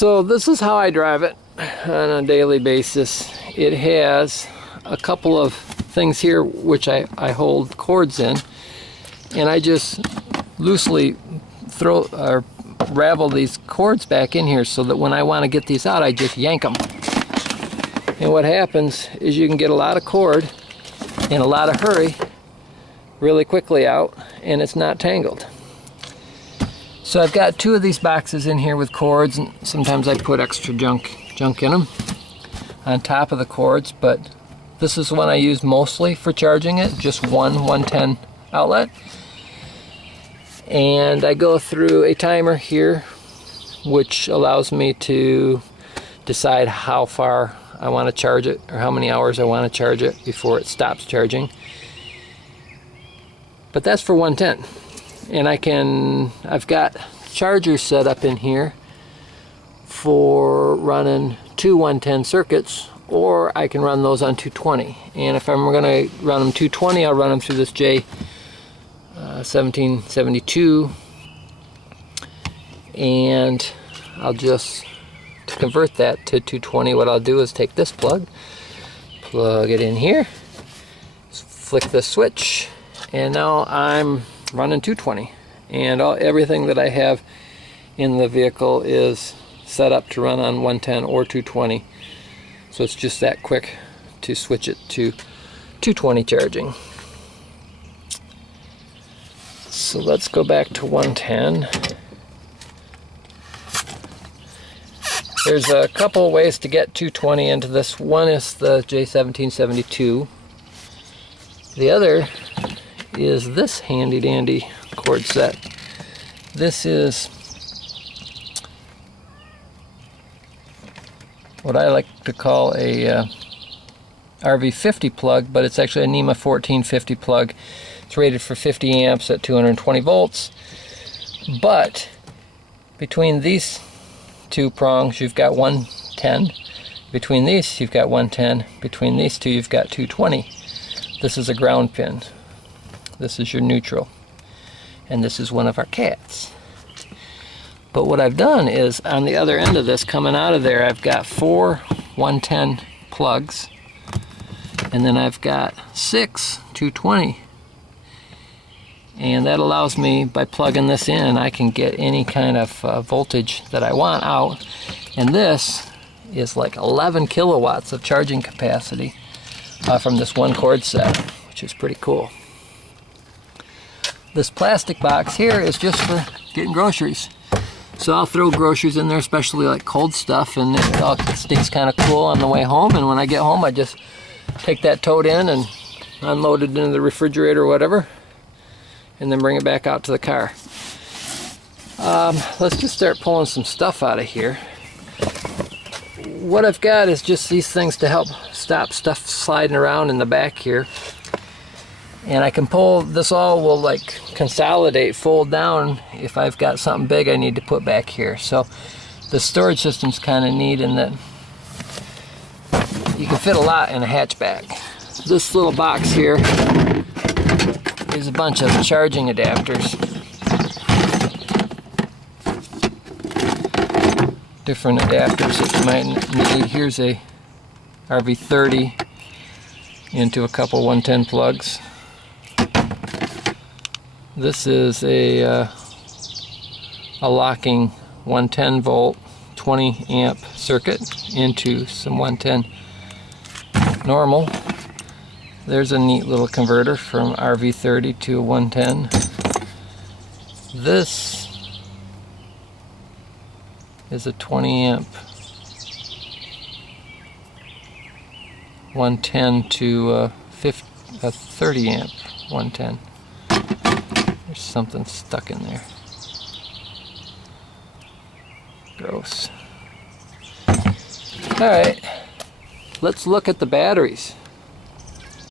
So this is how I drive it on a daily basis. It has a couple of things here which I hold cords in, and I just loosely throw or ravel these cords back in here so that when I want to get these out, I just yank them. And what happens is you can get a lot of cord in a lot of hurry really quickly out, and it's not tangled. So I've got two of these boxes in here with cords, and sometimes I put extra junk in them on top of the cords, but this is the one I use mostly for charging it, just one 110 outlet. And I go through a timer here which allows me to decide how far I want to charge it or how many hours I want to charge it before it stops charging. But that's for 110. And I've got chargers set up in here for running two 110 circuits, or I can run those on 220. And if I'm going to run them 220, I'll run them through this J1772, and I'll just, to convert that to 220, what I'll do is take this plug it in here, flick the switch, and now I'm running 220, and everything that I have in the vehicle is set up to run on 110 or 220, so it's just that quick to switch it to 220 charging. So let's go back to 110. There's a couple of ways to get 220 into this. One is the J1772. The other is this handy dandy cord set. This is what I like to call a RV50 plug, but it's actually a NEMA 1450 plug. It's rated for 50 amps at 220 volts. But between these two prongs, you've got 110. Between these, you've got 110. Between these two, you've got 220. This is a ground pin. This is your neutral. And this is one of our cats. But what I've done is, on the other end of this, coming out of there, I've got 4 110 plugs. And then I've got 6 220. And that allows me, by plugging this in, I can get any kind of voltage that I want out. And this is like 11 kilowatts of charging capacity from this one cord set, which is pretty cool. This plastic box here is just for getting groceries. So I'll throw groceries in there, especially like cold stuff, and it all stays kind of cool on the way home. And when I get home, I just take that tote in and unload it into the refrigerator or whatever, and then bring it back out to the car. Let's just start pulling some stuff out of here. What I've got is just these things to help stop stuff sliding around in the back here. And I can pull, this all will like consolidate, fold down if I've got something big I need to put back here. So the storage system's kind of neat in that you can fit a lot in a hatchback. This little box here is a bunch of charging adapters. Different adapters that you might need. Here's a RV30 into a couple 110 plugs. This is a locking 110 volt 20 amp circuit into some 110 normal. There's a neat little converter from RV30 to a 110. This is a 20 amp 110 to a 30 amp 110. There's something stuck in there. Gross. Alright, let's look at the batteries.